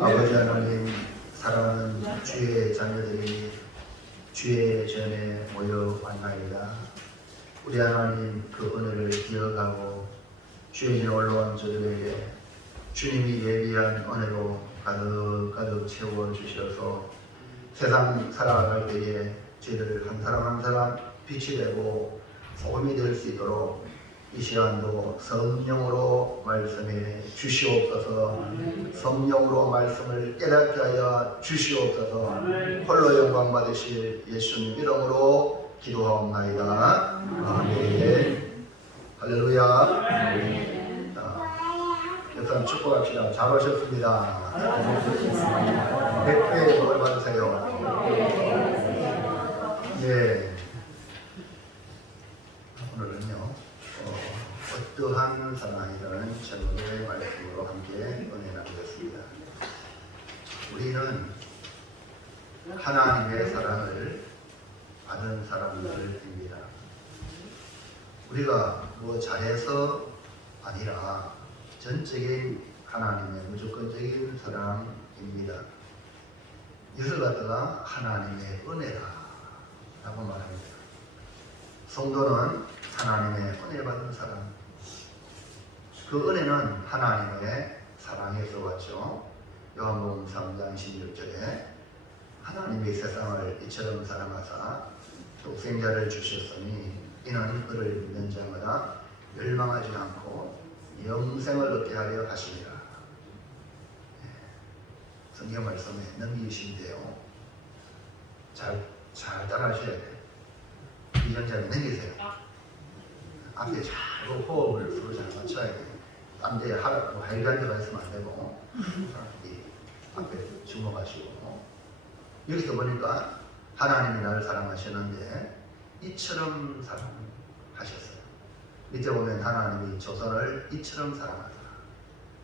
아버지 하나님, 사랑하는 주의 자녀들이 주의 전에 모여 왔나이다. 우리 하나님 그 은혜를 기억하고 주의 올라온 저들에게 주님이 예비한 은혜로 가득 채워주셔서 세상 살아갈 때에 저희들 한 사람 한 사람 빛이 되고 소금이 될 수 있도록 이 시간도 성령으로 말씀해 주시옵소서. 성령으로 말씀을 깨닫게 하여 주시옵소서. 홀로 영광 받으실 예수님 이름으로 기도하옵나이다. 아멘. 할렐루야. 여러분 축복합시다. 잘 오셨습니다. 100배 복을 받으세요. 네. 오늘은요 어떠한 사랑이라는 제목의 말씀으로 함께 은혜 나누겠습니다. 우리는 하나님의 사랑을 받은 사람들입니다. 우리가 뭐 잘해서 아니라 전적인 하나님의 무조건적인 사랑입니다. 이것을 갖다가 하나님의 은혜다 라고 말합니다. 성도는 하나님의 은혜 받은 사람. 그 은혜는 하나님의 사랑에서 왔죠. 요한복음 3장 16절에 하나님이 세상을 이처럼 사랑하사 독생자를 주셨으니 이는 그를 믿는 자마다 멸망하지 않고 영생을 얻게 하려 하시니라. 성경 말씀에 넘기시는데요. 잘 따라하셔야 돼요. 이전자를 넘기세요. 앞에 잘 호흡을 서로 잘 맞춰야 돼요. 딴 데 하이라는 데가 있으면 안 되고 이 앞에 주목하시고. 여기서 보니까 하나님이 나를 사랑하시는데 이처럼 사랑하셨어요. 밑에 보면 하나님이 조선을 이처럼 사랑하더라.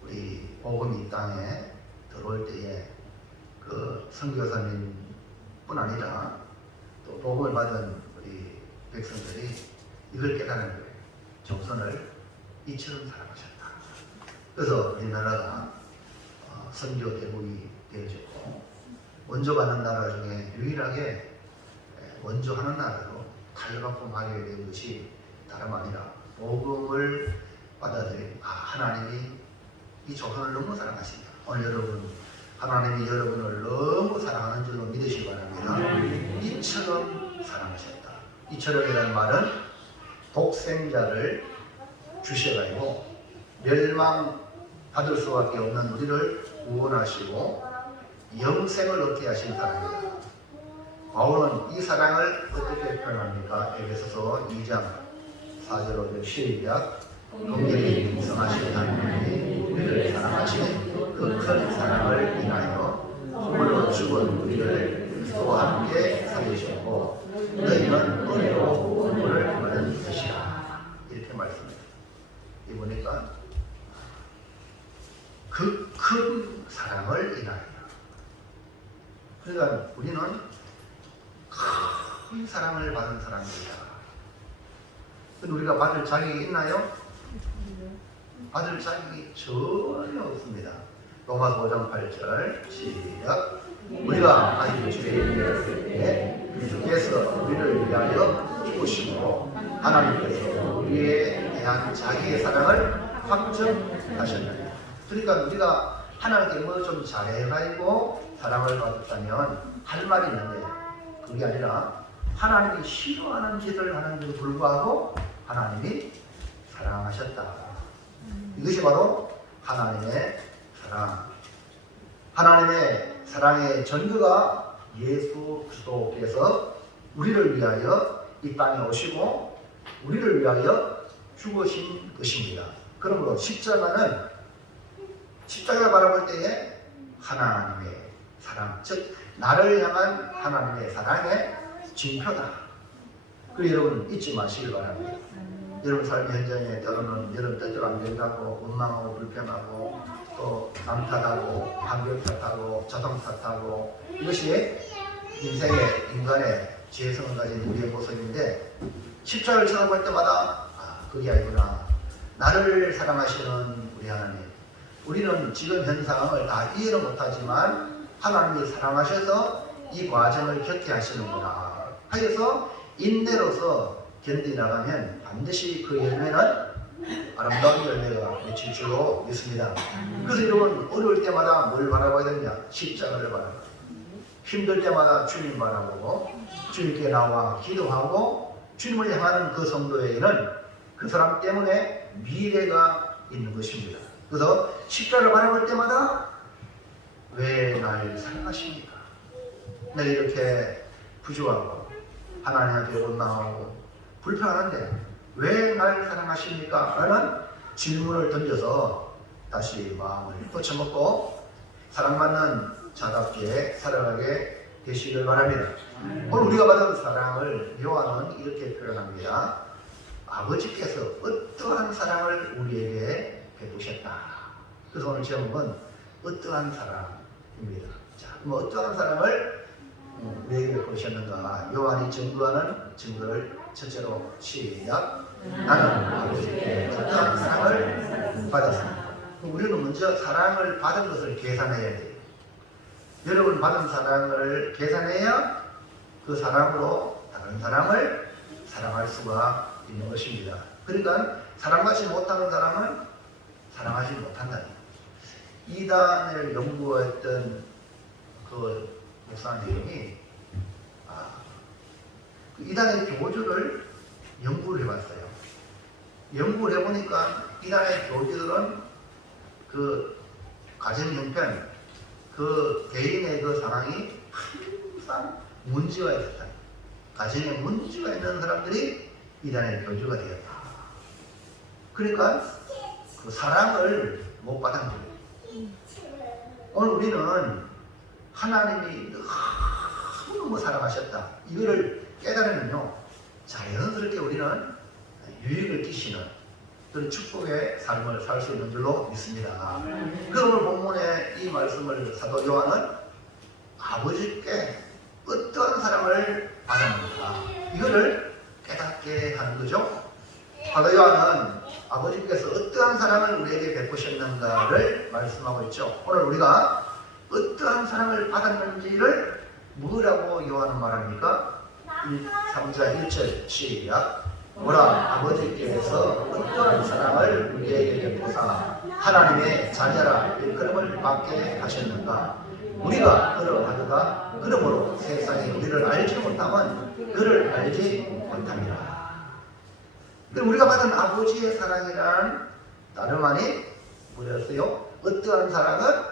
우리 복음이 이 땅에 들어올 때에 그 선교사님 뿐 아니라 또 복음을 받은 우리 백성들이 이걸 깨달은 거예요. 조선을 이처럼 사랑하셨다. 그래서 우리나라가 선교 대국이 되어졌고 원조받는 나라 중에 유일하게 원조하는 나라로 탈바꿈 하게 된 것이 다름 아니라 복음을 받아들인 하나님이 이 조선을 너무 사랑하신다. 오늘 여러분 하나님이 여러분을 너무 사랑하는 줄로 믿으시기 바랍니다. 이처럼 사랑하셨다. 이처럼이라는 말은 독생자를 주셔가지고 멸망 받을 수밖에 없는 우리를 구원하시고 영생을 얻게 하신 사랑이다. 바울은 이 사랑을 어떻게 표현합니까? 에베소서 2장 4절로 시작. 긍휼히 풍성하신 하나님이 우리를 사랑하시는 그 큰 사랑을 인하여 홀로 죽은 우리를 그리스도와 함께 살리셨고 너희는 은혜로 구원을 받은 것이라. 이렇게 말씀합니다. 이 보니까 그 큰 사랑을 인하여. 그러니까 우리는 큰 사랑을 받은 사람입니다. 근데 우리가 받을 자격이 있나요? 받을 자격이 전혀 없습니다. 로마서 5장 8절 시작. 우리가 아직 죄인이었을 때 주께서 우리를 위하여 죽으시고 하나님께서 우리에 대한 자기의 사랑을 확증하셨느니라. 그러니까 우리가 하나님께 뭐 좀 잘해가지고 사랑을 받았다면 할 말이 있는데 그게 아니라 하나님이 싫어하는 짓을 하는데도 불구하고 하나님이 사랑하셨다. 이것이 바로 하나님의 사랑. 하나님의 사랑의 전부가 예수 그리스도께서 우리를 위하여 이 땅에 오시고 우리를 위하여 죽으신 것입니다. 그러므로 십자가는 십자가를 바라볼 때에 하나님의 사랑, 즉 나를 향한 하나님의 사랑의 징표다. 그리고 여러분 잊지 마시길 바랍니다. 여러분 삶의 현장에 때로는 여러분 뜻대로 안 된다고 원망하고 불평하고 또 남 탓하고 환경 탓하고 자동차 탓하고 이것이 인생의 인간의 지혜성을 가진 우리의 모습인데 십자가를 쳐다볼 때마다 그게 아니구나. 나를 사랑하시는 우리 하나님. 우리는 지금 현 상황을 다 이해를 못하지만 하나님이 사랑하셔서 이 과정을 겪게 하시는구나 하여서 인내로서 견디나가면 반드시 그 열매는 아름다운 열매가 맺힐 줄로 믿습니다. 그래서 여러분 어려울 때마다 뭘 바라봐야 되느냐? 십자가를 바라봐. 힘들 때마다 주님 바라보고 주님께 나와 기도하고 주님을 향하는 그 성도에게는 그 사람 때문에 미래가 있는 것입니다. 그래서 십자가를 바라볼 때마다 왜 날 사랑하십니까? 내가 이렇게 부족하고 하나님한테 원망하고 불평하는데 왜 날 사랑하십니까? 라는 질문을 던져서 다시 마음을 고쳐먹고 사랑받는 자답게 살아가게 되시길 바랍니다. 오늘 우리가 받은 사랑을 요한은 이렇게 표현합니다. 아버지께서 어떠한 사랑을 우리에게 베푸셨다. 그래서 오늘 제목은 어떠한 사랑입니다. 자, 그럼 어떠한 사랑을 우리에게 베푸셨는가? 요한이 증거하는 증거를 첫째로 시작. 나는 아버지께 어떠한 사랑을 받았습니다. 우리는 먼저 사랑을 받은 것을 계산해야 돼요. 여러분 받은 사랑을 계산해야 그 사랑으로 다른 사람을 사랑할 수가 있는 것입니다. 그러니까 사랑받지 못하는 사람은 사랑하지 못한다. 이단을 연구했던 그 목사님이 그 이단의 교주를 연구를 해봤어요. 연구를 해보니까 이단의 교주들은 그 가정 형편, 그 개인의 그 상황이 항상 문제가 있었다. 가정에 문제가 있는 사람들이 이단의 교주가 되었다. 그러니까 그 사랑을 못 받은 거예요. 오늘 우리는 하나님이 너무 사랑하셨다. 이거를 깨달으면요, 자연스럽게 우리는 유익을 끼치는 그런 축복의 삶을 살 수 있는 줄로 믿습니다. 그래서 오늘 본문의 이 말씀을 사도 요한은 아버지께 어떠한 사랑을 받았는가 이거를 깨닫게 하는 거죠. 사도 요한은 아버지께서 어떠한 사랑을 우리에게 베푸셨는가를 말씀하고 있죠. 오늘 우리가 어떠한 사랑을 받았는지를 뭐라고 요한은 말합니까? 3장 1절 시작. 보라, 아버지께서 어떠한 사랑을 우리에게 베푸사 하나님의 자녀라 일컬음을 받게 하셨는가. 우리가 그를 알다가 그러므로 세상에 우리를 알지 못하면 그를 알지 못합니다. 그럼 우리가 받은 아버지의 사랑이란 다름 아닌 뭐였어요? 어떠한 사랑은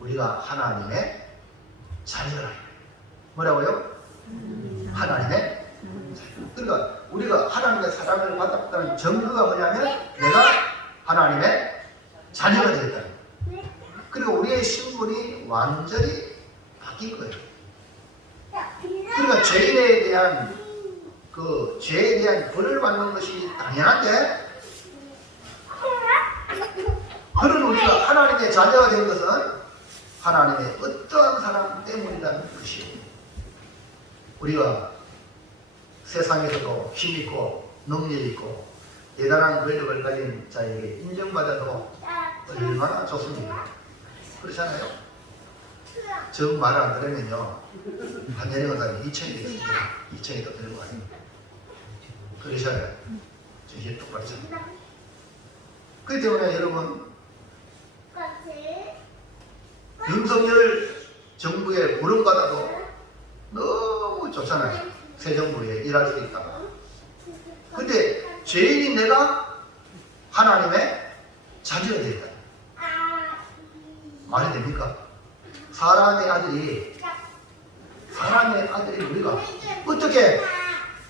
우리가 하나님의 자녀라. 뭐라고요? 하나님의 자녀. 그러니까 우리가 하나님의 사랑을 받았다는 증거가 뭐냐면 내가 하나님의 자녀가 되겠다. 그리고 우리의 신분이 완전히 바뀐 거예요. 그러니까 죄에 대한 죄에 대한 벌을 받는 것이 당연한데, 그런 우리가 하나님의 자녀가 된 것은 하나님의 어떠한 사랑 때문이라는 것이에요. 우리가 세상에서도 힘있고 능력있고 대단한 권력을 가진 자에게 인정받아도 얼마나 좋습니까? 그렇잖아요? 저 말 안 들으면요, 한 내려가다니 2천이 되겠습니다. 2천이 더 들고 가요. 그러셔야 정신 똑바로 차립니다. 그렇기 때문에 여러분, 윤석열 정부에 부름받아도 너무 좋잖아요. 새 정부에 일할 수 있다가. 근데 죄인인 내가 하나님의 자녀가 되겠다. 말이 됩니까? 사람의 아들이 우리가 어떻게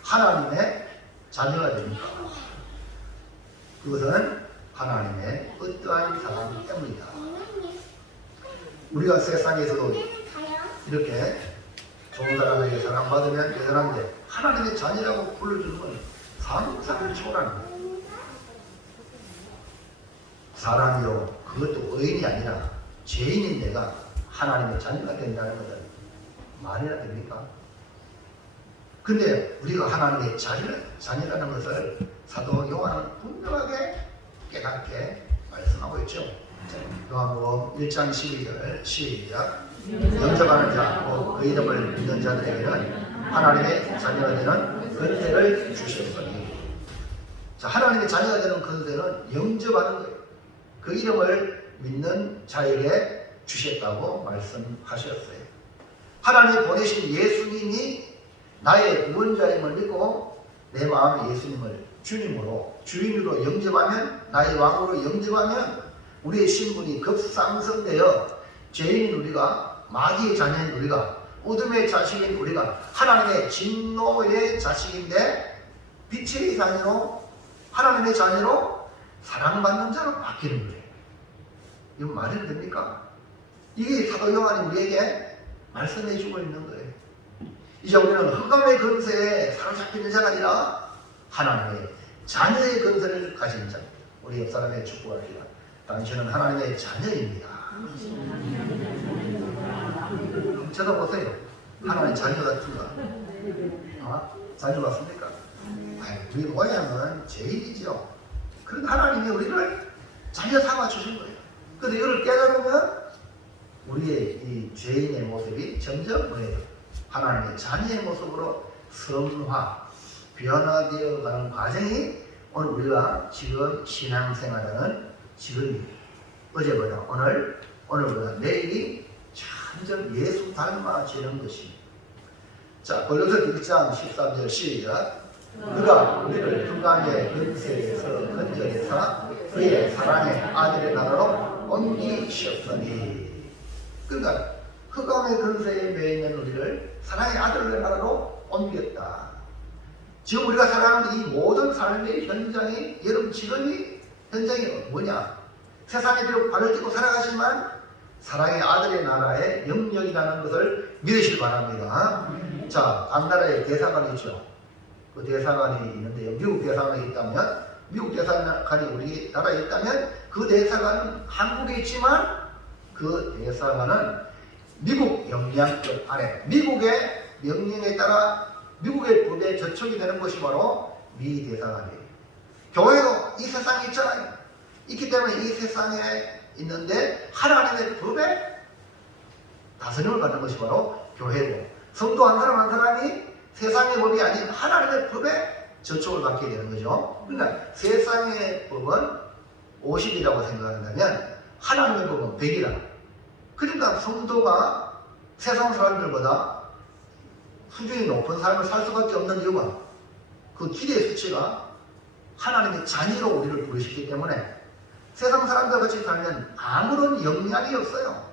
하나님의 자녀가 됩니까? 그것은 하나님의 어떠한 사랑 때문이다. 우리가 세상에서도 이렇게 좋은 사람에게 사랑받으면 대단한데, 하나님의 자녀라고 불러주는 건 상상을 초월하는 거예요. 사람이요, 그것도 의인이 아니라 죄인인 내가 하나님의 자녀가 된다는 것은 말이나 됩니까? 근데 우리가 하나님의 자녀라는 것을 사도 요한은 분명하게 깨닫게 말씀하고 있죠. 요한복음 1장 12절 시작. 영접하는 자, 그 이름을 믿는 자들에게는 하나님의 자녀가 되는 권세를 주셨으니. 자, 하나님의 자녀가 되는 권세는 영접하는 거예요. 그 이름을 믿는 자에게 주셨다고 말씀하셨어요. 하나님이 보내신 예수님이 나의 구원자임을 믿고 내 마음에 예수님을 주님으로, 주인으로 영접하면, 나의 왕으로 영접하면 우리의 신분이 급상승되어 죄인인 우리가, 마귀의 자녀인 우리가, 어둠의 자식인 우리가 하나님의 진노의 자식인데 빛의 자녀로, 하나님의 자녀로 사랑받는 자로 바뀌는 거예요. 이건 말이 됩니까? 이게 사도 요한이 우리에게 말씀해 주고 있는 거예요. 이제 우리는 흑암의 권세에 사로잡히는 자가 아니라 하나님의 자녀의 권세를 가진 자. 우리 옆 사람의 축복하기가, 당신은 하나님의 자녀입니다. 쳐다보세요. 하나님의 자녀 같은가? 자녀 같습니까? 우리 모양은 죄인이죠. 그런 하나님이 우리를 자녀 삼아 주신 거예요. 그런데 이걸 깨달으면 우리의 이 죄인의 모습이 점점 뭐예요? 하나님의 자녀의 모습으로 성화, 변화되어 가는 과정이 오늘 우리가 지금 신앙생활하는 지금입니다. 어제보다 오늘보다 내일이 점점 예수 닮아지는 것입니다. 자, 골로새 1장 13절 시작. 그가 우리를 흑암의 권세에서 건져내사 그의 사랑의 아들의 나라로 옮기셨으니. 그러니까 흑암의 권세에 매여 있는 우리를 사랑의 아들의 나라로 옮겼다. 지금 우리가 살아가는 이 모든 삶의 현장이, 여러분 지금이 현장이 뭐냐? 세상에 비록 발을 딛고 살아가지만 사랑의 아들의 나라의 영역이라는 것을 믿으시기 바랍니다. 자, 각 나라에 대사관이 있죠. 그 대사관이 있는데요. 미국 대사관이 있다면, 미국 대사관이 우리나라에 있다면 그 대사관은 한국에 있지만 그 대사관은 미국 영향권 안에, 미국의 명령에 따라 미국의 법에 저촉이 되는 것이 바로 미 대사관이에요. 교회도 이 세상에 있잖아요. 있기 때문에 이 세상에 있는데 하나님의 법에 다스림을 받는 것이 바로 교회고, 성도 한 사람 한 사람이 세상의 법이 아닌 하나님의 법에 저촉을 받게 되는 거죠. 그러니까 세상의 법은 50이라고 생각한다면 하나님의 법은 100이라. 그러니까 성도가 세상 사람들보다 수준이 높은 삶을 살 수밖에 없는 이유가 그 기대의 수치가 하나님의 자녀로 우리를 부르시기 때문에 세상 사람들 같이 살면 아무런 영향이 없어요.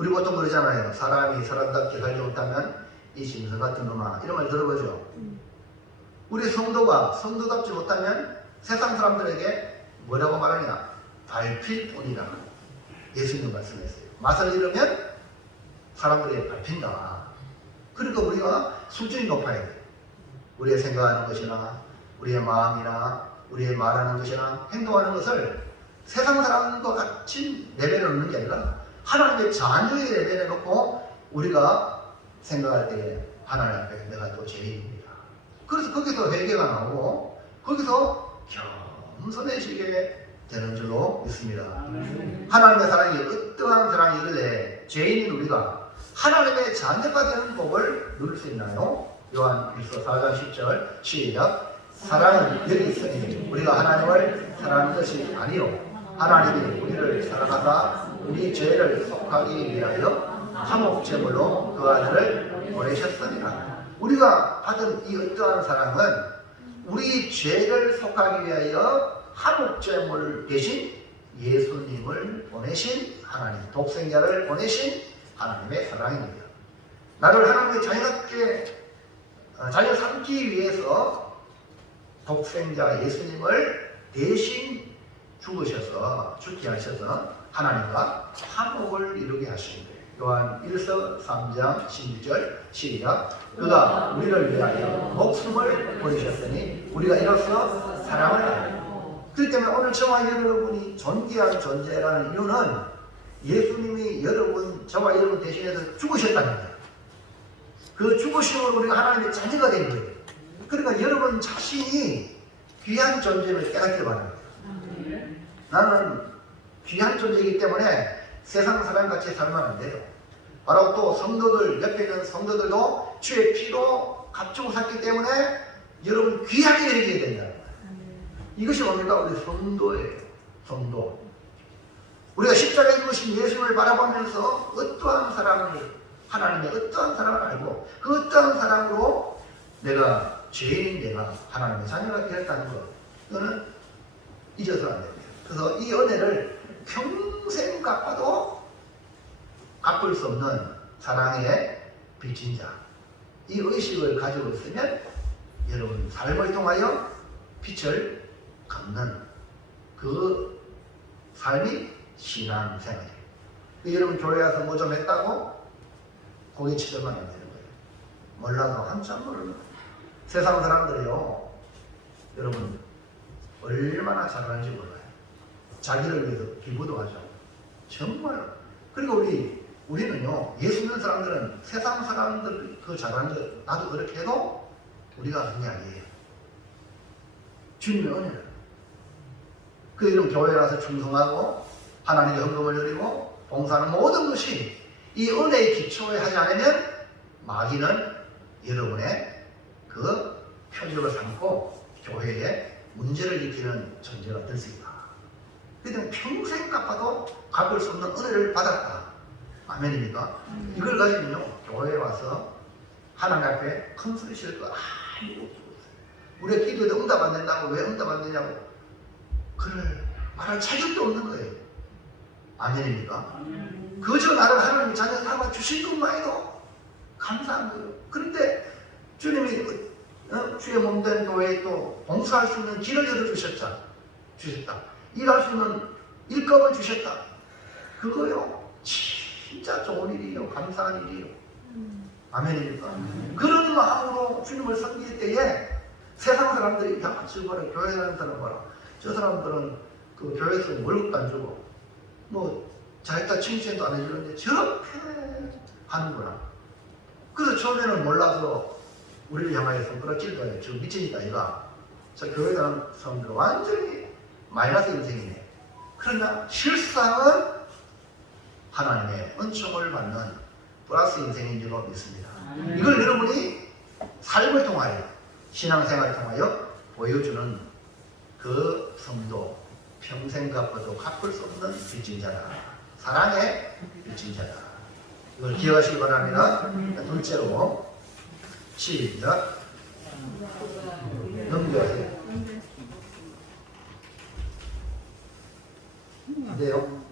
우리 보통 그러잖아요. 사람이 사람답게 살지 못하면 이 짐승 같은 놈아, 이런 말 들어보죠. 우리 성도가 성도답지 못하면 세상 사람들에게 뭐라고 말하냐? 밟힐 뿐이라. 예수님 말씀했어요. 맛을 잃으면 사람들에게 밟힌다. 그러니까 우리가 수준이 높아야 돼. 우리의 생각하는 것이나 우리의 마음이나 우리의 말하는 것이나 행동하는 것을 세상 사람과 같이 레벨에 놓는 게 아니라 하나님의 자녀의 레벨에 놓고 우리가 생각할 때 하나님 앞에 내가 또 죄인입니다. 그래서 거기서 회개가 나오고 거기서 겸손해지게 되는 줄로 믿습니다. 하나님의 사랑이 어떠한 사랑이길래 죄인인 우리가 하나님의 자녀가 되는 복을 누릴 수 있나요? 요한일서 4장 10절 시작. 사랑은 여기 있으니 우리가 하나님을 사랑하는 것이 아니요 하나님이 우리를 사랑하사 우리 죄를 속하기 위하여 화목제물로 그 아들을 보내셨습니다. 우리가 받은 이 어떠한 사랑은 우리 죄를 속하기 위하여 화목제물 대신 예수님을 보내신 하나님, 독생자를 보내신 하나님의 사랑입니다. 나를 하나님의 자녀 삼기 위해서 독생자 예수님을 대신 죽으셔서 죽게 하셔서 하나님과 화목을 이루게 하신 거예요. 요한 1서 3장 16절 시작. 그가 우리를 위하여 목숨을 버리셨으니 우리가 이로써 사랑을 알고. 그렇기 때문에 오늘 저와 여러분이 존귀한 존재라는 이유는 예수님이 저와 여러분 대신해서 죽으셨다는 거예요. 그 죽으심으로 우리가 하나님의 자녀가 된 거예요. 그러니까 여러분 자신이 귀한 존재를 깨닫기를 바랍니다. 나는 귀한 존재이기 때문에 세상 사람같이 살면 안 돼요. 바로 또 성도들, 옆에 있는 성도들도 주의 피로 값주고 샀기 때문에 여러분 귀하게 여기게 된다는 거예요. 이것이 뭡니까? 우리 성도예요. 성도. 우리가 십자가에 죽으신 예수님을 바라보면서 어떠한 사랑을, 하나님의 어떠한 사랑을 알고 그 어떠한 사랑으로 내가 죄인인 내가 하나님의 자녀가 되었다는 것, 이거는 잊어서는 안 됩니다. 그래서 이 은혜를 평생 갚아도 갚을 수 없는 사랑의 빚진 자, 이 의식을 가지고 있으면 여러분 삶을 통하여 빛을 갚는 그 삶이 신앙생활이에요. 여러분 교회 와서 뭐 좀 했다고 고개 치더만 안 되는 거예요. 몰라도 한참 모르는 거예요. 세상 사람들이요, 여러분 얼마나 잘하는지 몰라요. 자기를 위해서 기부도 하죠. 정말. 그리고 우리는요, 예수 믿는 사람들은 세상 사람들 그 잘하는 거 나도 그렇게 해도 우리가 그게 아니에요. 주님의 은혜는. 그 이런 교회에 와서 충성하고 하나님의 헌금을 드리고 봉사하는 모든 것이 이 은혜의 기초에 하지 않으면 마귀는 여러분의 그 표적을 삼고 교회에 문제를 일으키는 존재가 될 수 있다. 그냥 평생 갚아도 갚을 수 없는 은혜를 받았다. 아멘입니까? 이걸 가지고요, 교회에 와서 하나님 앞에 큰 소리 칠 거 아무것도 없어요. 우리의 기도에도 응답 안 된다고, 왜 응답 안 되냐고 그걸 말할 자격도 없는 거예요. 아멘입니까? 그저 나를 하나님의 자녀 삼아 주신 것만 해도 감사한 거예요. 그런데 주님이 주의 몸된 교회에 또 봉사할 수 있는 길을 열어주셨다. 일할 수 있는 일감을 주셨다. 그거요, 진짜 좋은 일이에요. 감사한 일이에요. 아멘입니까? 그런 마음으로 주님을 섬길 때에 세상 사람들이 야, 저 봐라, 교회 가는 사람 봐라. 저 사람들은 그 교회에서 월급도 안 주고 뭐 자기가 칭찬도 안 해주는데 저렇게 하는구나. 그래서 처음에는 몰라서 우리를 향하여 손가락질 거예요. 저 미치니까 얘가 저 교회 가는 사람들 완전히 마이너스 인생이네. 그러나 실상은 하나님의 은총을 받는 플러스 인생인 줄로 믿습니다. 이걸 여러분이 삶을 통하여 신앙생활을 통하여 보여주는 그 성도, 평생 갚아도 갚을 수 없는 빚진 자다. 사랑의 빚진 자다. 이걸 기억하시기 바랍니다. 둘째로 시작. 넘겨가세요. 안 돼요?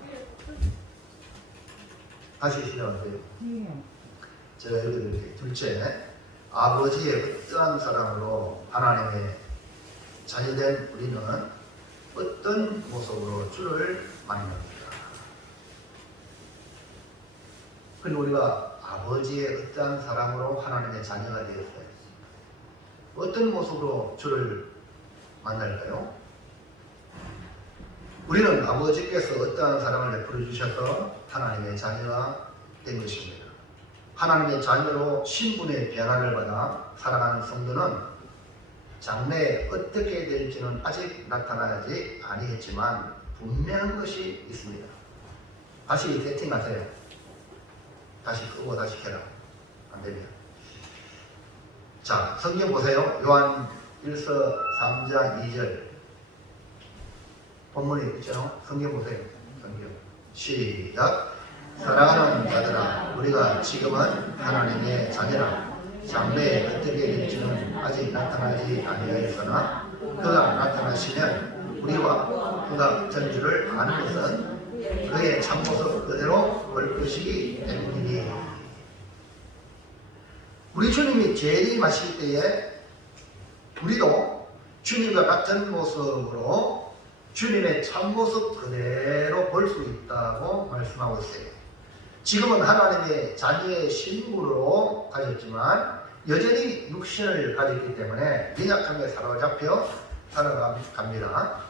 다시 시작하세요. 제가 읽어드릴게요. 둘째, 아버지의 어떠한 사랑으로 하나님의 자녀된 우리는 어떤 모습으로 주를 만납니다. 그리고 우리가 아버지의 어떠한 사랑으로 하나님의 자녀가 되었어요. 어떤 모습으로 주를 만날까요? 우리는 아버지께서 어떠한 사랑을 베풀어 주셔서 하나님의 자녀가 된 것입니다. 하나님의 자녀로 신분의 변화를 받아 살아가는 성도는 장래에 어떻게 될지는 아직 나타나지 아니했지만 분명한 것이 있습니다. 다시 세팅하세요. 다시 끄고 다시 켜라. 안 됩니다. 자, 성경 보세요. 요한 1서 3장 2절. 본문이 있죠? 성경 보세요. 성경. 시작. 사랑하는 자들아, 우리가 지금은 하나님의 자녀라. 장래에 어떻게 될지는 아직 나타나지 아니하였으나 그가 나타나시면 우리와 그가 어떤 줄을 아는 것은 그의 참모습 그대로 볼 것이기 때문이니. 우리 주님이 재림하실 때에 우리도 주님과 같은 모습으로 주님의 참모습 그대로 볼 수 있다고 말씀하고 있어요. 지금은 하나님의 자녀의 신분으로 가졌지만 여전히 육신을 가졌기 때문에 연약함에 사로잡혀 살아갑니다.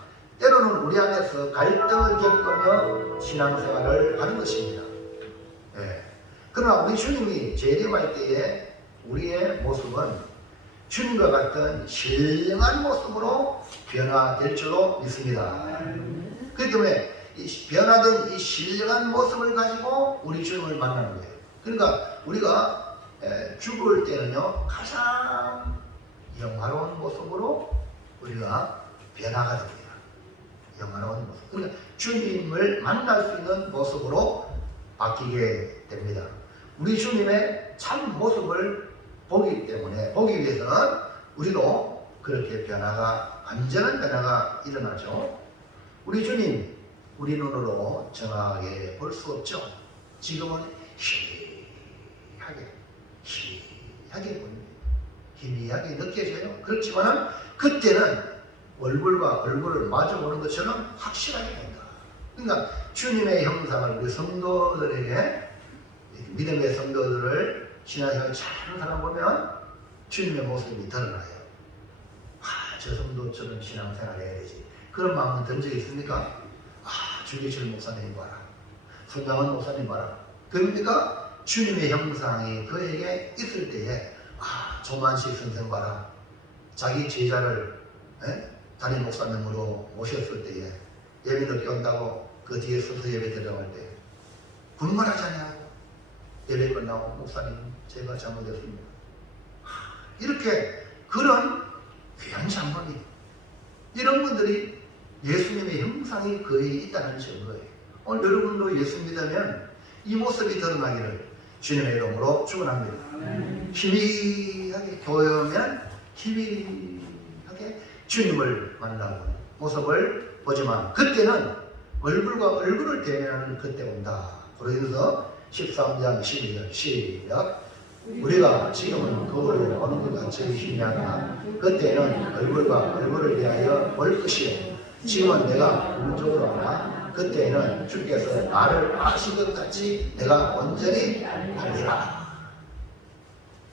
때로는 우리 안에서 갈등을 겪으며 신앙생활을 하는 것입니다. 그러나 우리 주님이 재림할 때에 우리의 모습은 주님과 같은 신령한 모습으로 변화될 줄로 믿습니다. 그렇기 때문에 이 변화된 이 신령한 모습을 가지고 우리 주님을 만나는 거예요. 그러니까 우리가 죽을 때는요, 가장 영화로운 모습으로 우리가 변화가 됩니다. 영화로운 모습. 그러니까 주님을 만날 수 있는 모습으로 바뀌게 됩니다. 우리 주님의 참 모습을 보기 위해서는 우리도 그렇게 완전한 변화가 일어나죠. 우리 주님, 우리 눈으로 정확하게 볼 수 없죠. 지금은 희미하게 보입니다. 희미하게 느껴져요. 그렇지만 그때는 얼굴과 얼굴을 마주보는 것처럼 확실하게 된다. 그러니까 주님의 형상을 우리 성도들에게, 믿음의 성도들을 신앙생활 잘하는 사람 보면 주님의 모습이 드러나요. 저 성도처럼 신앙생활 해야 되지. 그런 마음은 든 적이 있습니까? 주기철 목사님 봐라. 손장원 목사님 봐라. 그러니까 주님의 형상이 그에게 있을 때에 조만식 선생 봐라. 자기 제자를 담임 목사님으로 모셨을 때에 예배 늦게 온다고 그 뒤에 서서 예배 들어갈 때 분말하잖아요. 예배 끝나고 목사님 제가 잘못했습니다. 이렇게 그런 귀한 장본이 이런 분들이 예수님의 형상이 그에 있다는 증거예요. 오늘 여러분도 예수 믿으면 이 모습이 드러나기를 주님의 이름으로 축원합니다. 희미하게 교회면 희미하게 주님을 만나는 모습을 보지만 그때는 얼굴과 얼굴을 대면하는 그때 온다. 고린도서 13장 12절 시작. 우리가 지금은 거울을 보는 것 같이 희미하나 그때는 얼굴과 얼굴을 대하여 볼 것이요. 지금은 내가 부분적으로 하나 그때는 주께서 나를 아신 것 같이 내가 온전히 알리라.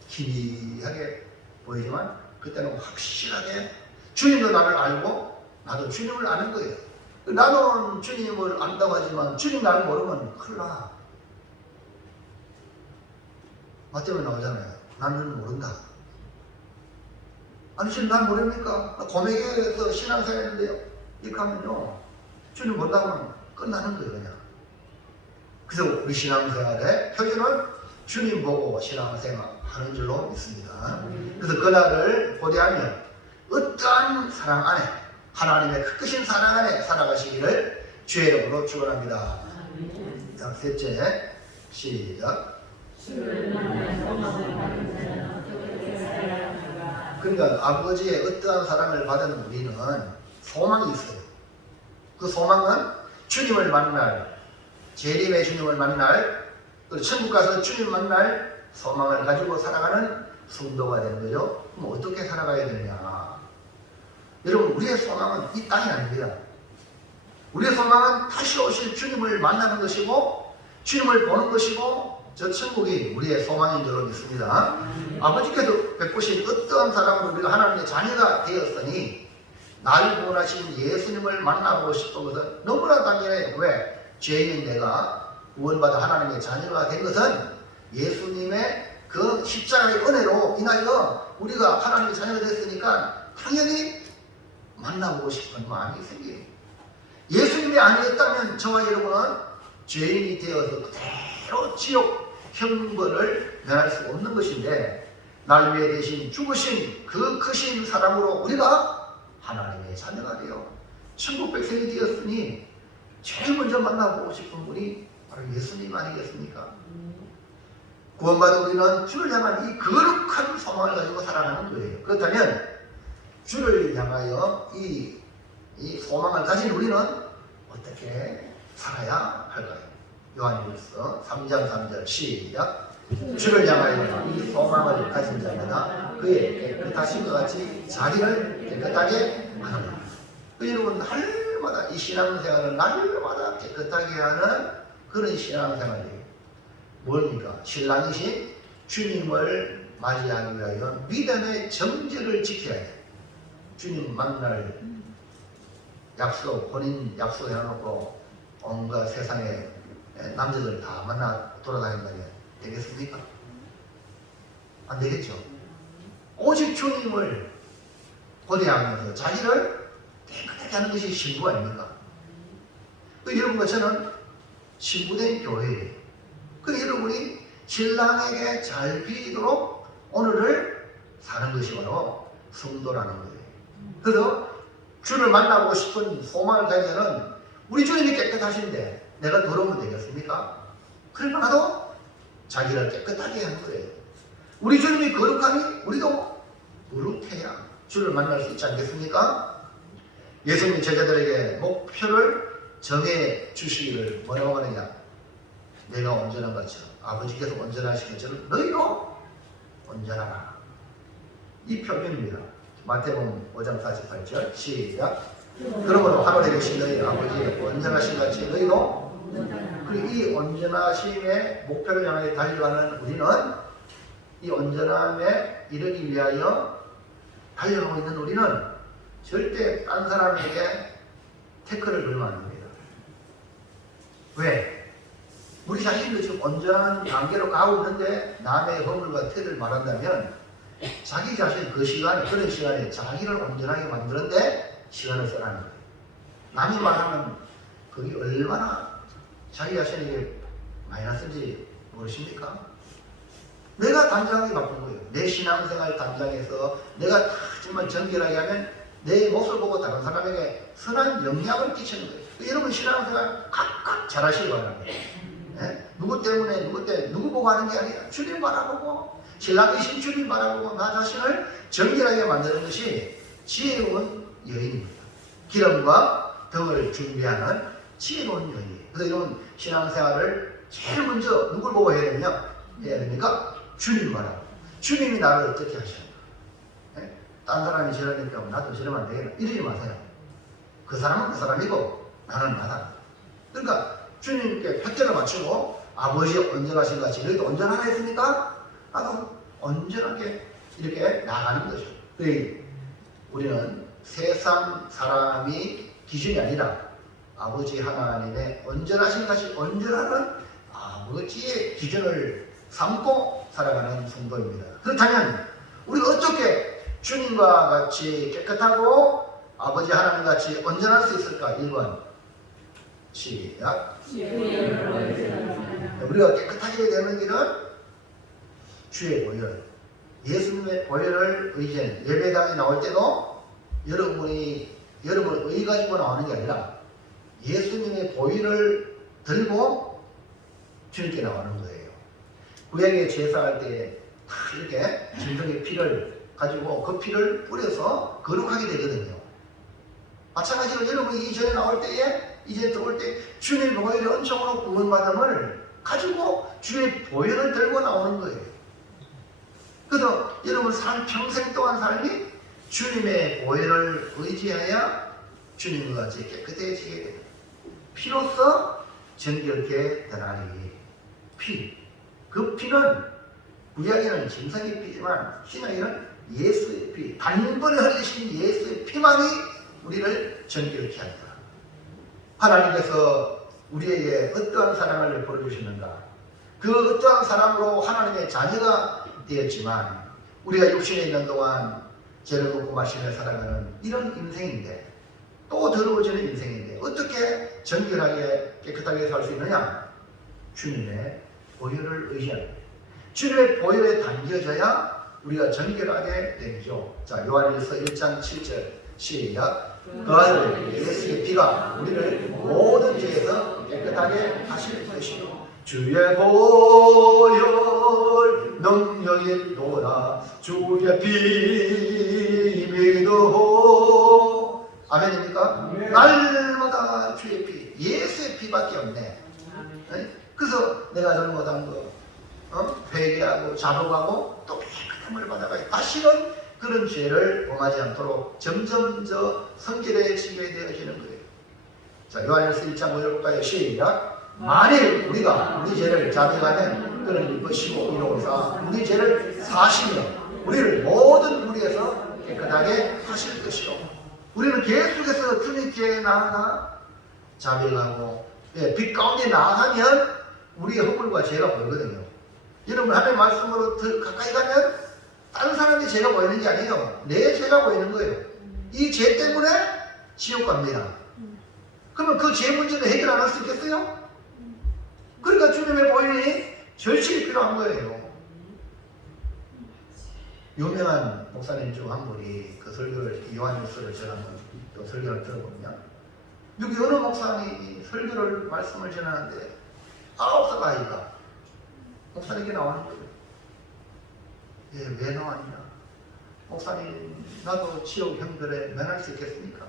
희미하게 보이지만 그때는 확실하게 주님도 나를 알고 나도 주님을 아는 거예요. 나는 주님을 안다고 하지만 주님 나를 모르면 큰일 나. 맞대면 나오잖아요. 나는 모른다. 아니 지금 난 모릅니까? 고매교에서 신앙생활 했는데요. 이렇게 하면요. 주님 본다면 끝나는 거예요. 그냥. 그래서 우리 신앙생활의 표준은 주님 보고 신앙생활 하는 줄로 믿습니다. 그래서 그날을 고대하며 어떠한 사랑 안에 하나님의 크신 사랑 안에 살아가시기를 주의 이름으로 축원합니다. 자, 셋째 시작. 그러니까 아버지의 어떠한 사랑을 받은 우리는 소망이 있어요. 그 소망은 주님을 만날, 재림의 주님을 만날 그리고 천국 가서 주님 만날 소망을 가지고 살아가는 성도가 되는 거죠. 그럼 어떻게 살아가야 되느냐? 여러분, 우리의 소망은 이 땅이 아닙니다. 우리의 소망은 다시 오실 주님을 만나는 것이고 주님을 보는 것이고 저 천국이 우리의 소망인 줄 믿습니다. 아버지께서 베푸신 어떠한 사람으로 우리가 하나님의 자녀가 되었으니 나를 구원하신 예수님을 만나보고 싶은 것은 너무나 당연해요. 왜? 죄인인 내가 구원받아 하나님의 자녀가 된 것은 예수님의 그 십자가의 은혜로 인하여 우리가 하나님의 자녀가 됐으니까 당연히 만나보고 싶은 마음이 생겨요. 예수님이 아니었다면 저와 여러분은 죄인이 되어서 그대로 지옥 형벌을 면할 수 없는 것인데 날 위해 대신 죽으신 그 크신 사랑으로 우리가 하나님의 자녀가 되어 천국 백성이 되었으니 제일 먼저 만나보고 싶은 분이 바로 예수님 아니겠습니까? 구원받은 우리는 주를 향한 이 거룩한 소망을 가지고 살아가는 거예요. 그렇다면 주를 향하여 이 소망을 가진 우리는 어떻게 살아야 할까요? 요한일서 3장 3절 시작. 주를 향하여 이 소망을 가진 자마다 그의 깨끗하신 것 같이 자기를 깨끗하게 하는 것. 여러분, 날마다 이 신앙생활을 날마다 깨끗하게 하는 그런 신앙생활이에요. 뭡니까? 신랑이신 주님을 맞이하기 위하여 믿음의 정죄를 지켜야 돼요. 주님 만날 약속, 혼인 약속 해놓고 온갖 세상에 남자들 다 만나 돌아다닌다면 되겠습니까? 안 되겠죠. 오직 주님을 고대하면서 자기를 깨끗하게 하는 것이 신부 아닙니까? 여러분과 저는 신부된 교회예요. 여러분이 신랑에게 잘 비도록 오늘을 사는 것이 바로 성도라는 거예요. 그래서 주를 만나고 싶은 소망을 가지면 우리 주님이 깨끗하신데 내가 더러우면 되겠습니까? 그러면 나도 자기를 깨끗하게 하는 거예요. 우리 주님이 거룩하니 우리도 거룩해야 주를 만날 수 있지 않겠습니까? 예수님 제자들에게 목표를 정해 주시기를 뭐라고 하느냐? 내가 온전한 것처럼 아버지께서 온전하신 것처럼 너희도 온전하라. 이 표현입니다. 마태복음 5장 48절 시작. 그러므로 하늘에 계신 너희 아버지의 온전하신 같이 너희도 그리고 이 온전하심의 목표를 향해 달려가는 우리는 이 온전함에 이르기 위하여 달려가고 있는 우리는 절대 딴 사람에게 태클을 걸면 안 됩니다. 왜? 우리 자신도 지금 온전한 단계로 가고 있는데 남의 허물과 태를 말한다면 자기 자신 그 시간에 그런 시간에 자기를 온전하게 만드는데 시간을 써라는 거예요. 남이 말하면 그게 얼마나 자기 자신에게 마이너스인지 모르십니까? 내가 단장하기 바쁜 거예요. 내 신앙생활 단장에서 내가 다 정말 정결하게 하면 내 모습을 보고 다른 사람에게 선한 영향을 끼치는 거예요. 여러분 신앙생활 각각 잘하시기 바랍니다. 네? 누구 때문에 누구 보고 하는 게 아니라 주님 바라보고 신랑이신 주님 바라보고 나 자신을 정결하게 만드는 것이 지혜로운 여인입니다. 기름과 덕을 준비하는 지혜로운 여인이에요. 그래서 이런 신앙생활을 제일 먼저 누굴 보고 해야 됩니까? 주님 바라보고 주님이 나를 어떻게 하시는가. 네? 딴 사람이 저러니까 나도 저러면 안 되겠나 이러지 마세요. 그 사람은 그 사람이고 나는 나다. 그러니까 주님께 표대를 맞추고 아버지 온전하신 같이 너희도 온전하나 했습니까? 나도 온전하게 이렇게 나가는 거죠. 우리는 세상 사람이 기준이 아니라 아버지 하나님의 온전하신 같이 온전하는 아버지의 기준을 삼고 살아가는 성도입니다. 그렇다면 우리가 어떻게 주님과 같이 깨끗하고 아버지 하나님 같이 온전할 수 있을까? 1번 시작. 우리가 깨끗하게 되는 길은 주의 보혈, 예수님의 보혈을 의지하는 예배당에 나올 때도 여러분을 의 가지고 나오는 게 아니라 예수님의 보혈을 들고 주님께 나오는 거예요. 구약의 제사할 때 다 이렇게 짐승의 피를 가지고 그 피를 뿌려서 거룩하게 되거든요. 마찬가지로 여러분이 이전에 나올 때에 이제 들어올 때 주님의 보혈의 은총으로 구원받음을 가지고 주의 보혈을 들고 나오는 거예요. 그래서 여러분 삶 평생 동안 삶이 주님의 보혈을 의지하여 주님과 같이 깨끗해지게 됩니다. 피로써 정결케 되나니. 피. 그 피는 구약에는 짐승의 피지만 신약에는 예수의 피, 단번에 흘리신 예수의 피만이 우리를 정결케 한다. 하나님께서 우리에게 어떠한 사랑을 보여주시는가? 그 어떠한 사랑으로 하나님의 자녀가 되었지만 우리가 육신에 있는 동안 죄를 먹고 마시며 살아가는 이런 인생인데, 또 더러워지는 인생인데 어떻게 정결하게 깨끗하게 살 수 있느냐? 주님의 보혈을 의지합니다. 주님의 보혈에 담겨져야 우리가 정결하게 되죠. 자, 요한일서 1장 7절 시작. 그 아들 예수의 피가 우리를 모든 죄에서 깨끗하게 하실 것이요 주의 보혈 능력이 있도다. 주의 피 믿어. 아멘입니까? 네. 날마다 주의 피, 예수의 피밖에 없네. 네? 그래서 내가 잘못한 거 회개하고 자복하고 또 깨끗함을 받아가야 다시는 그런 죄를 범하지 않도록 점점 더 성결해지게 되어지는 거예요. 자, 요한일서 1장 5절 볼까요? 시작. 만일 우리가 우리 죄를 자백하면 그는 이쁘시고 이로사 우리 죄를 사시며 우리를 모든 무리에서 깨끗하게 하실 것이요. 우리는 계속해서 주님께 나아가 자백하고 빛 가운데 나아가면 우리의 허물과 죄가 보이거든요. 여러분 하나님의 말씀으로 더 가까이 가면 다른 사람의 죄가 보이는 게 아니에요. 내 죄가 보이는 거예요. 이 죄 때문에 지옥 갑니다. 그러면 그 죄 문제를 해결 안 할 수 있겠어요? 그러니까 주님의 보혈이 절실히 필요한 거예요. 유명한 목사님 중 한 분이 그 설교를, 요한일서를 제가 또 설교를 들어보면 여기 어느 목사님이 설교를 말씀을 전하는데 9살 아이가 목사님께 나오는 거예요. 왜 나왔냐? 목사님, 나도 지옥 형벌에 면할 수 있겠습니까?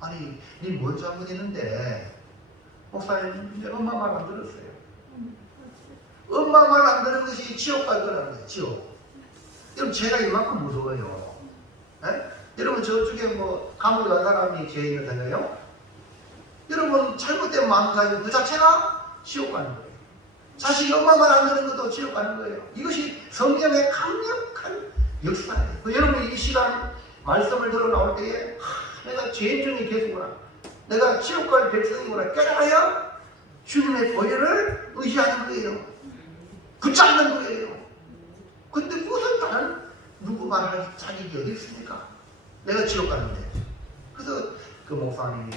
아니, 니 뭔 잘못 있는데? 목사님, 내 엄마 말 안 들었어요. 엄마 말 안 들은 것이 지옥 갈 거라는 거예요. 지옥. 여러분, 죄가 이만큼 무서워요. 에? 여러분, 저쪽에 뭐 감옥에 간 사람이 죄 있는 거예요? 여러분, 잘못된 마음 가지고 그 자체가 지옥 가는 거예요. 자식이 엄마 말 안 듣는 것도 지옥 가는 거예요. 이것이 성경의 강력한 역사예요. 여러분이 이 시간 말씀을 들어 나올 때에 내가 죄인 중에 계수구나, 내가 지옥 갈 백성이구나 깨달아야 주님의 보혈을 의지하는 거예요. 붙잡는 거예요. 근데 무슨 다른 누구 말할 자격이 어디 있습니까? 내가 지옥 가는데. 그래서 그 목사님이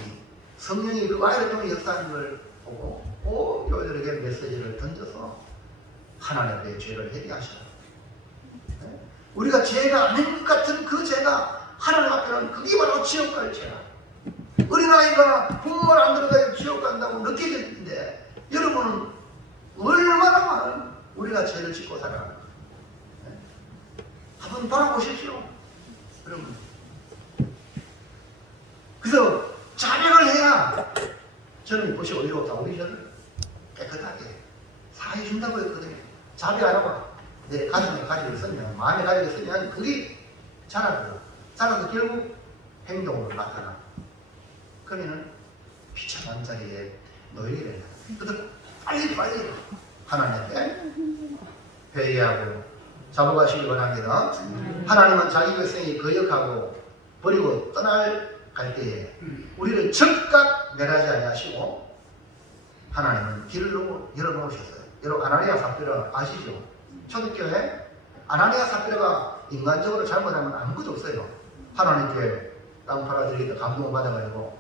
성령이 그 아이를 통해 역사하는 걸 보고 교회들에게 메시지를 던져서 하나님 앞에 죄를 회개하셔라. 네? 우리가 죄가 아닌 것 같은 그 죄가 하나님 앞에는 그게 바로 지옥 갈 죄라. 어린아이가 부모를 안 들어가야 지옥 간다고 느껴졌는데 여러분은 얼마나 많은 우리가 죄를 짓고 살아가는 거예요. 네? 한번 돌아보십시오. 여러분. 그래서 자백을 해야 저는 이것이 어려웠다. 우리 저는 깨끗하게 사해 준다고 했거든요. 자백 안 하고 내 가슴에 가지고 있으면, 마음에 가지고 있으면 그게 자라고, 자라서 결국 행동으로 나타나. 그러면은 비참한 자리에 놓이게 된다. 그래서 빨리 하나님께 회개하고 자복하시기 바랍니다. 하나님은 자기 백성이 거역하고 버리고 떠날 갈 때에 우리를 즉각 멸하지 아니하시고 하나님은 길을 열어놓으셨어요. 여러분 아나니아 삽비라 아시죠? 초대교회 아나니아 삽비라가 인간적으로 잘못하면 아무것도 없어요. 하나님께 땅 팔아드리겠다 감동받아가지고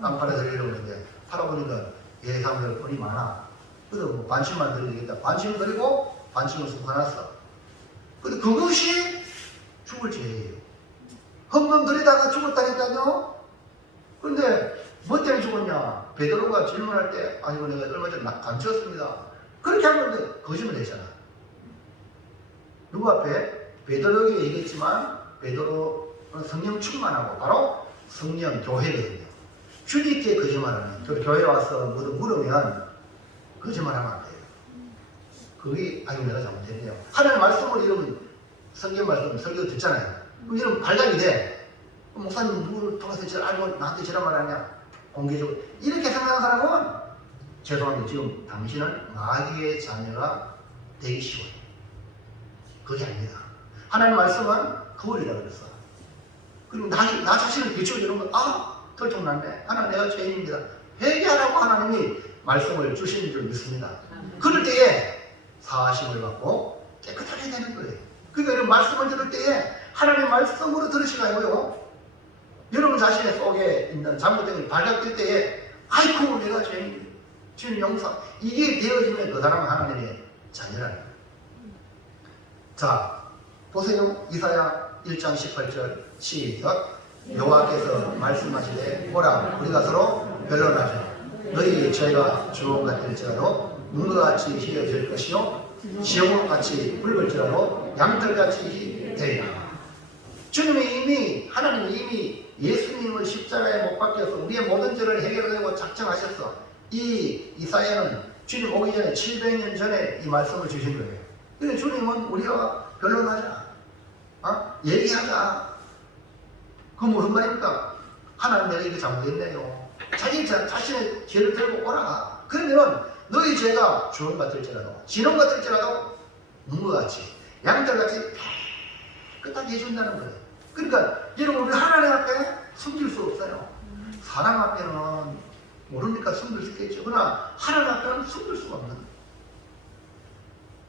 땅 팔아드리려고 했는데 팔아보니까 예상대로 돈이 많아. 그래서 뭐 반씩만 드리겠다. 반씩을 드리고 반씩을 쏟아놨어. 근데 그것이 죽을 죄예요. 헌금 드리다가 죽었다니까요. 근데 뭐 때문에 죽었냐? 베드로가 질문할 때 아니고 내가 얼마 전에 감추었습니다. 그렇게 하면 거짓말 했잖아. 누구 앞에? 베드로에게 얘기했지만 베드로는 성령 충만하고 바로 성령 교회거든요. 주님께 거짓말하는, 그 교회 와서 뭐든 물으면 거짓말하면 안 돼요. 그게 아이고 내가 잘못했네요. 하나님 말씀을 여러분 성경 말씀 설교 듣잖아요. 그럼 여러분 발각이 돼. 목사님 누구를 통해서 저 알고 나한테 저런 말 하냐? 공개적으로 이렇게 생각하는 사람은 죄송한데 지금 당신은 마귀의 자녀가 되기 쉬워요. 그게 아닙니다. 하나님 말씀은 거울이라고 그랬어. 그리고 나 자신을 비춰주는 건 털통났네. 하나님 내가 죄인입니다. 회개하라고 하나님이 말씀을 주시는 줄 믿습니다. 그럴 때에 사심을 받고 깨끗하게 되는 거예요. 그러니까 이런 말씀을 들을 때에 하나님의 말씀으로 들으시고 아니고요. 여러분 자신의 속에 있는 잘못된 걸 발각될 때에 아이고 내가 죄인, 주님 용서 이게 되어지면 그 사람은 하나님의 자녀라는 거예요. 자 보세요. 이사야 1장 18절 시작. 여호와께서 말씀하시되 보라 우리가 서로 변론하자. 너희의 죄가 주홍 같을지라도 눈과 같이 희어질 것이요 지옥같이 붉을지라도 양털같이 되리라. 주님이 하나님이 이미 예수님을 십자가에 못 박혀서 우리의 모든 죄를 해결하려고 작정하셨어. 이 이사야는 주님 오기 전에 700년 전에 이 말씀을 주신 거예요. 근데 주님은 우리가 변론하자, 얘기하자. 그건 무슨 말입니까? 하나님 내가 이거 잘못했네요. 자기 자신의 죄를 들고 오라. 그러면은 너희 죄가 주홍 같을지라도 진홍 같을지라도 눈과 같이 양털같이 깨끗하게 해준다는 거예요. 그러니까 여러분 우리 하나님 앞에 숨길 수 없어요. 사람 앞에는 모르니까 숨길 수 있겠죠. 그러나 하나님 앞에는 숨길 수가 없는 거예요.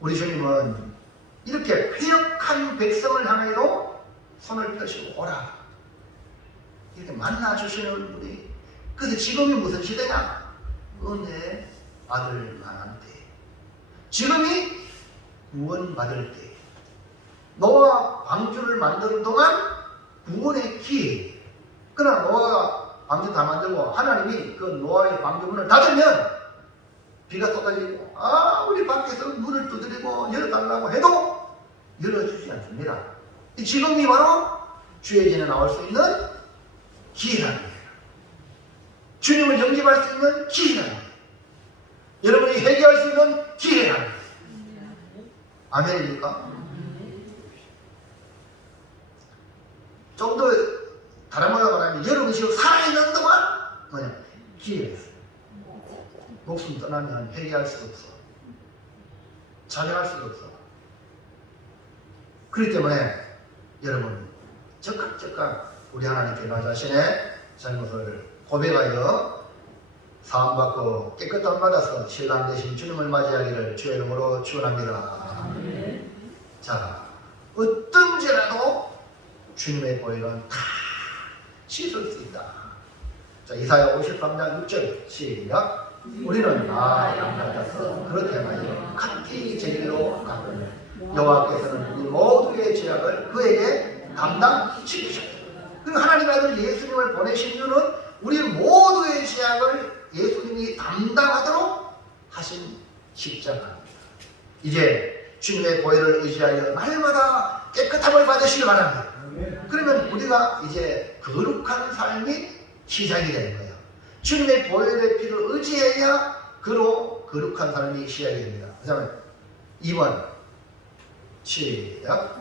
우리 주님은 이렇게 패역한 백성을 향하여 손을 펴시고 오라 이렇게 만나주시는 분이. 그런데 지금이 무슨 시대냐? 은혜 받을 만한 때, 지금이 구원받을 때, 노아 방주를 만드는 동안 구원의 기회. 그러나 노아가 방주 다 만들고 하나님이 그 노아의 방주문을 닫으면 비가 쏟아지고 우리 밖에서 문을 두드리고 열어달라고 해도 열어주지 않습니다. 지금이 바로 주의 전에 나올 수 있는 기회라는 거예요. 주님을 영접할 수 있는 기회라는 거예요. 여러분이 회개할 수 있는 기회라는 거예요. 아멘입니까? 좀 더 다른 말로 말하면 여러분이 지금 살아있는 동안 기회가 있어요. 목숨 떠나면 회개할 수도 없어. 자명할 수도 없어. 그렇기 때문에 여러분 적극 우리 하나님께 나 자신의 잘못을 고백하여 사함받고 깨끗함 받아서 신랑 되신 주님을 맞이하기를 주의 이름으로 축원합니다. 자, 어떤 죄라도 주님의 보혈은 다 씻을 수 있다. 자, 이사야 53장 6절 시작. 우리는 다 양 같아서 그렇게 하여 각기 제 길로 가거늘 여호와께서는 우리 모두의 죄악을 그에게 담당시키셨다. 그리고 하나님의 아들 예수님을 보내신 이유는 우리 모두의 죄악을 예수님이 담당하도록 하신 십자가입니다. 이제 주님의 보혈을 의지하여 날마다 깨끗함을 받으시기 바랍니다. 그러면 우리가 이제 거룩한 삶이 시작이 되는 거예요. 주님의 보혈의 피를 의지해야 그로 거룩한 삶이 시작이 됩니다. 그 다음에 2번 시작.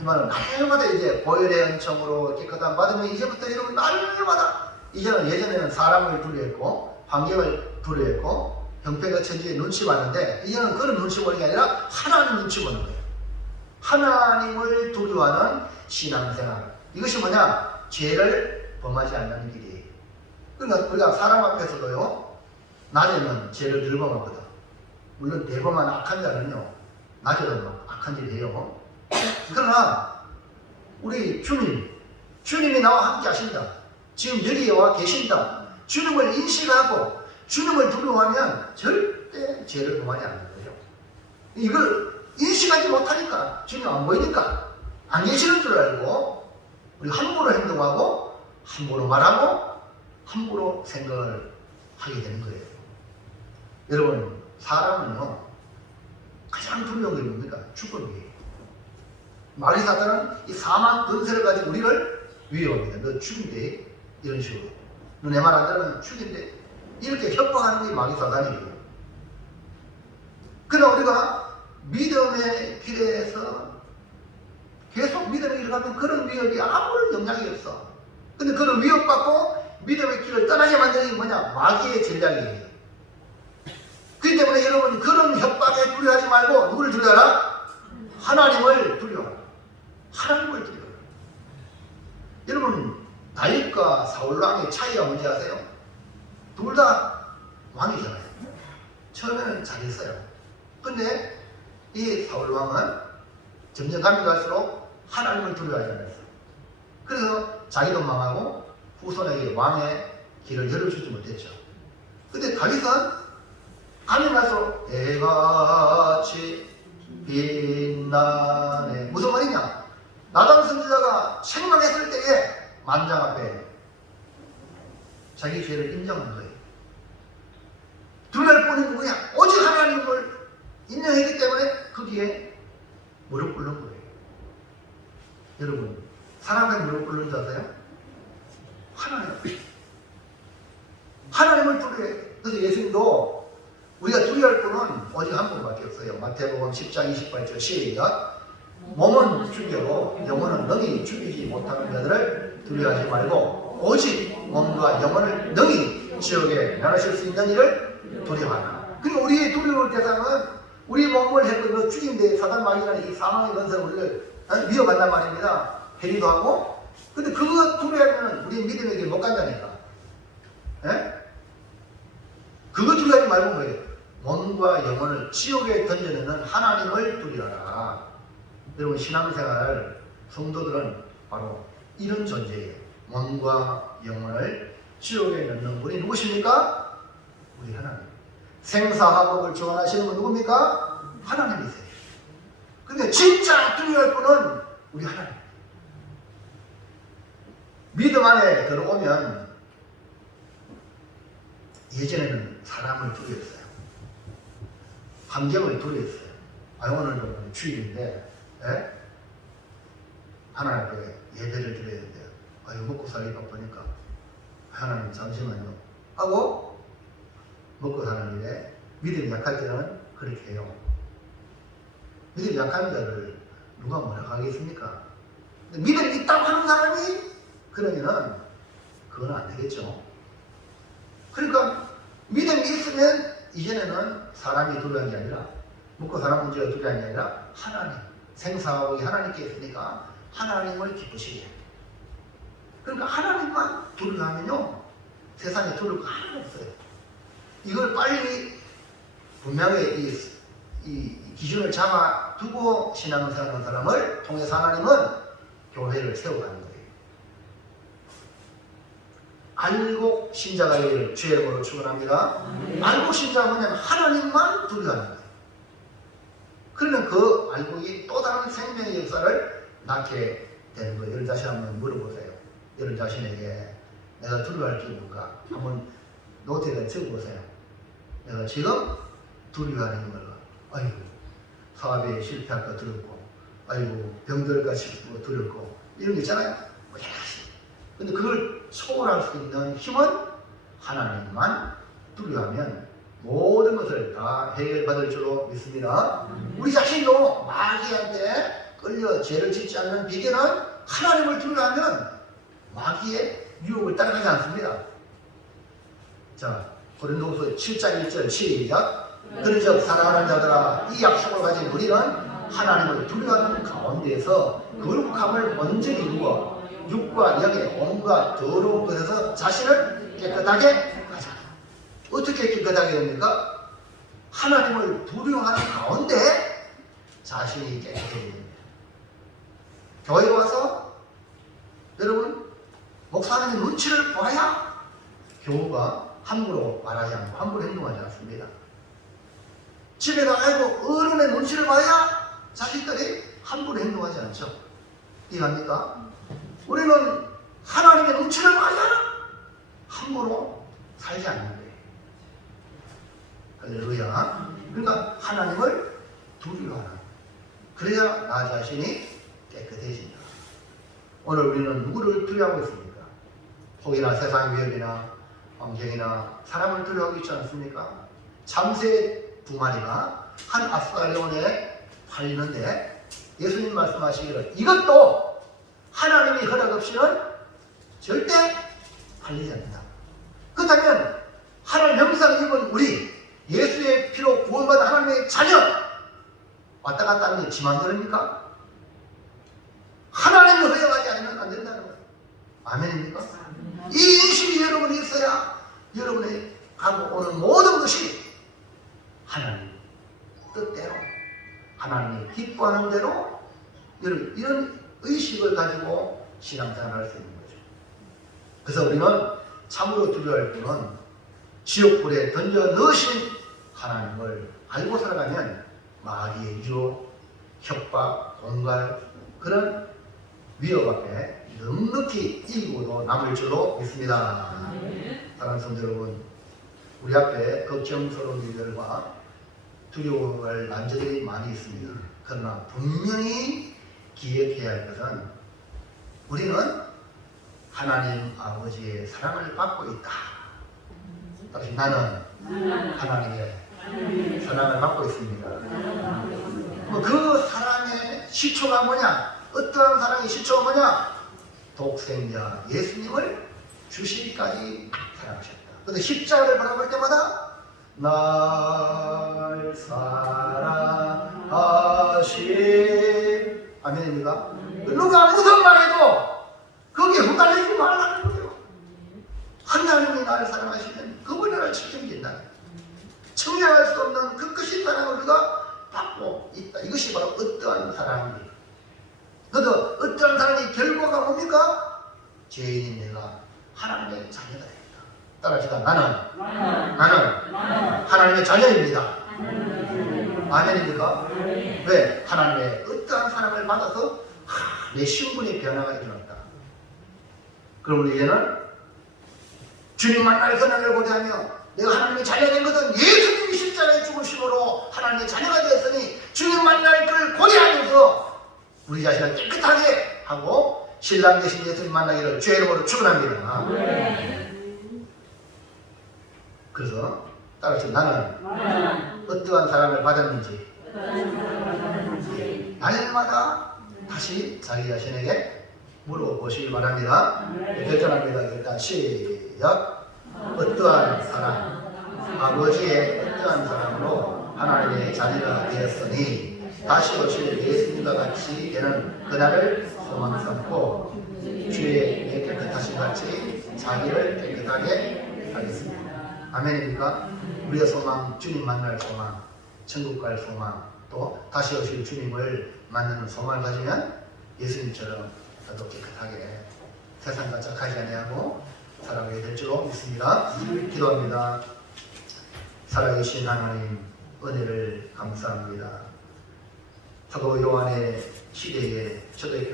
이만은 날마다 이제 보혈의 은총으로 깨끗함 받으면 이제부터 여러분 날마다 이제는 예전에는 사람을 두려워했고 환경을 두려워했고 형편과 처지에 눈치 봤는데 이제는 그런 눈치 보는 게 아니라 하나님 눈치 보는 거예요. 하나님을 두려워하는 신앙생활. 이것이 뭐냐? 죄를 범하지 않는 길이에요. 그러니까 우리가 사람 앞에서도요 낮에는 죄를 늘 범하거든. 물론 대범한 악한 자는요 낮에도 막 악한 일을 해요. 그러나 우리 주님이 나와 함께 하신다. 지금 여기에 와 계신다. 주님을 인식하고 주님을 두려워하면 절대 죄를 범하지 않는 거예요. 이걸 인식하지 못하니까 주님 안 보이니까 안 계시는 줄 알고 우리 함부로 행동하고 함부로 말하고 함부로 생각을 하게 되는 거예요. 여러분 사람은요 가장 두려운 게 뭡니까? 죽음이에요. 마귀 사탄은 이 사망 근세를 가지고 우리를 위협합니다. 너 죽인대 이런 식으로. 너 내 말 안 들으면 죽인대 이렇게 협박하는 게 마귀 사탄이에요. 그러나 우리가 믿음의 길에서 계속 믿음의 길을 가면 그런 위협이 아무런 영향이 없어. 근데 그런 위협받고 믿음의 길을 떠나게 만드는 게 뭐냐? 마귀의 전략이에요. 그렇기 때문에 여러분 그런 협박에 두려워하지 말고 누구를 두려워하라? 하나님을 두려워하라. 하나님을 두려워하라. 여러분 다윗과 사울왕의 차이가 뭔지 아세요? 둘 다 왕이잖아요. 처음에는 잘했어요. 근데 이 사울왕은 점점 가면 갈수록 하나님을 두려워하지 않았어요. 그래서 자기도 망하고 후손에게 왕의 길을 열어주지 못했죠. 근데 다윗은 가면 갈수록 해같이 빛나네. 무슨 말이냐? 나단 선지자가 책망했을 때에 만장 앞에 자기 죄를 인정한 거예요. 두려울 뿐이 누구냐? 오직 하나님을 인정했기 때문에 거기에 무릎 꿇는 거예요. 여러분, 사람의 무릎 꿇는 줄 아세요? 하나님을 두려워해요. 그래서 예수님도 우리가 두려워할 분은 오직 한 분밖에 없어요. 마태복음 10장 28절 시작. 몸은 죽여도 영혼은 능히 죽이지 못하는 자들을 두려워하지 말고 오직 몸과 영혼을 능히 지옥에 면하실 수 있는 이를 두려워하라. 그러니까 우리의 두려울 대상은 우리 몸을 해도 죽인데 사단 마귀라는 이 사망의 권세를 우리를 위협한단 말입니다. 해리도 하고. 근데 그거 두려워하면 우리 믿음의 길 못 간다니까. 예? 그거 두려워하지 말고 뭐예요? 몸과 영혼을 지옥에 던져내는 하나님을 두려워하라. 여러분 신앙생활 성도들은 바로 이런 존재예요. 몸과 영혼을 지옥에 넣는 분이 누구십니까? 우리 하나님. 생사화복을 주관하시는 분 누굽니까? 하나님이세요. 근데 진짜 두려워할 분은 우리 하나님. 믿음 안에 들어오면 예전에는 사람을 두려웠어요. 환경을 두려웠어요. 오늘은 주일인데 하나님 앞에 예배를 드려야 돼요. 먹고 살기 바쁘니까 하나님 잠시만요 하고 먹고 사는 일에 믿음이 약할 때는 그렇게 해요. 믿음이 약한 자를 누가 뭐라 하겠습니까? 믿음이 있다고 하는 사람이 그러면은 그건 안 되겠죠. 그러니까 믿음이 있으면 이전에는 사람이 두려운 게 아니라 먹고 사는 문제가 두려운 게 아니라 하나님, 생사하고 하나님께 있으니까 하나님을 기쁘시게. 그러니까 하나님만 두려워하면요 세상에 두려울 거 하나도 없어요. 이걸 빨리 분명히 이 기준을 잡아두고 신앙생활하는 사람을 통해서 하나님은 교회를 세워가는 거예요. 알고 신자가 되기를 주의 이름으로 축원합니다. 알고 신자가 뭐냐면 하나님만 두려워하는 거예요. 그러면 그 알고이 또 다른 생명의 역사를 낳게 되는 거예요. 여러분 다시 한번 물어보세요. 여러분 자신에게 내가 두려워할 게 뭔가 한번 노트에다 적어보세요. 내가 지금 두려워하는 걸 아이고 사업에 실패할까 두렵고 아이고 병들까 싶고 두렵고 이런 게 있잖아요. 뭐 여러 가지. 근데 그걸 초월할 수 있는 힘은 하나님만 두려워하면 모든 것을 다 해결받을 줄로 믿습니다. 우리 자신도 마귀한테 끌려 죄를 짓지 않는 비결은 하나님을 두려워하면 마귀의 유혹을 따라가지 않습니다. 자, 고린도후서 7장 1절 시작. 그런즉 사랑하는 자들아 이 약속을 가진 우리는 하나님을 두려워하는 가운데에서 거룩함을 온전히 이루어 육과 영의 온갖 더러운 것에서 자신을 깨끗하게 하자. 어떻게 깨끗하게 됩니까? 하나님을 두려워하는 가운데 자신이 깨끗해집니다. 교회에 와서 여러분 목사님의 눈치를 봐야 교우가 함부로 말하지 않고 함부로 행동하지 않습니다. 집에 나가고 어른의 눈치를 봐야 자식들이 함부로 행동하지 않죠. 이해합니까? 우리는 하나님의 눈치를 봐야 함부로 살지 않는 거예요. 할렐루야. 그러니까 하나님을 두려워하는. 그래야 나 자신이 깨끗해진다. 오늘 우리는 누구를 두려워하고 있습니까? 혹이나 세상 위협이나 환경이나 사람을 두려워하고 있지 않습니까? 참새 두 마리가 한 아스갈리온에 팔리는데 예수님 말씀하시기를 이것도 하나님이 허락 없이는 절대 팔리지 않는다. 그렇다면 하나님 형상 입은 우리 예수의 피로 구원받은 하나님의 자녀 왔다 갔다 하는 게 지 맘대로입니까? 하나님이 허용하지 않으면 안 된다는 거예요. 아멘입니까? 이 인식이 여러분이 있어야 여러분이 하고 오는 모든 것이 하나님 뜻대로 하나님이 기뻐하는 대로 여러분 이런 의식을 가지고 신앙생활을 할 수 있는 거죠. 그래서 우리는 참으로 두려워할 분은 지옥불에 던져 넣으신 하나님을 알고 살아가면 마귀의 유혹, 협박, 공갈 그런 위협 앞에 넉넉히 이기고도 남을 줄로 믿습니다. 사랑하는 성도 여러분, 우리 앞에 걱정스러운 일들과 두려워할 난제들이 많이 있습니다. 그러나 분명히 기억해야 할 것은 우리는 하나님 아버지의 사랑을 받고 있다. 다시 나는 하나님의 사랑을 받고 있습니다. 그 사랑의 시초가 뭐냐? 어떠한 사랑의 시초가 뭐냐? 독생자 예수님을 주시기까지 사랑하셨다. 그런데 십자가를 바라볼 때마다 날 사랑하신 아멘입니까? 누가 무슨 말해도 거기에 흩갈리지 말라는 거예요. 하나님이 나를 사랑하시면 그분이 나를 책임진다. 청량할 수 없는 그 끝인 사랑을 우리가 받고 있다. 이것이 바로 어떠한 사랑입니다. 그래서 어떠한 사랑의 결과가 뭡니까? 죄인인 내가 하나님의 자녀가 됩니다. 따라합시다. 나는 하나님의 자녀입니다. 아멘입니까? 왜? 하나님의 어떠한 사랑을 받아서 내 신분의 변화가 일어났다. 그럼 우리 이제는 주님 만날 선언을 고대하며 내가 하나님의 자녀가 된 것은 예수님이 십자가에 죽으심으로 하나님의 자녀가 되었으니 주님 만날 걸 고대하면서 우리 자신을 깨끗하게 하고 신랑 되신 예수님 만나기를 주의 이름으로 축원합니다. 그래서 따라서 나는 어떠한 사랑을 받았는지 날마다 다시 자기 자신에게 물어보시기 바랍니다. 결정합니다. 일단 시작. 어떠한 사랑, 아버지의 어떠한 사랑으로 하나님의 자녀가 되었으니 다시 오실 예수님과 같이 되는 그날을 소망 삼고 주의 깨끗하신 같이 자기를 깨끗하게 하겠습니다. 아멘입니까? 우리의 소망, 주님 만날 소망, 천국 갈 소망, 또 다시 오실 주님을 만나는 소망을 가지면 예수님처럼 나도 깨끗하게 세상과 착하지 아니하고 살아가게 될 줄로 믿습니다. 기도합니다. 살아계신 하나님 은혜를 감사합니다. 사도 요한의 시대에 초대교회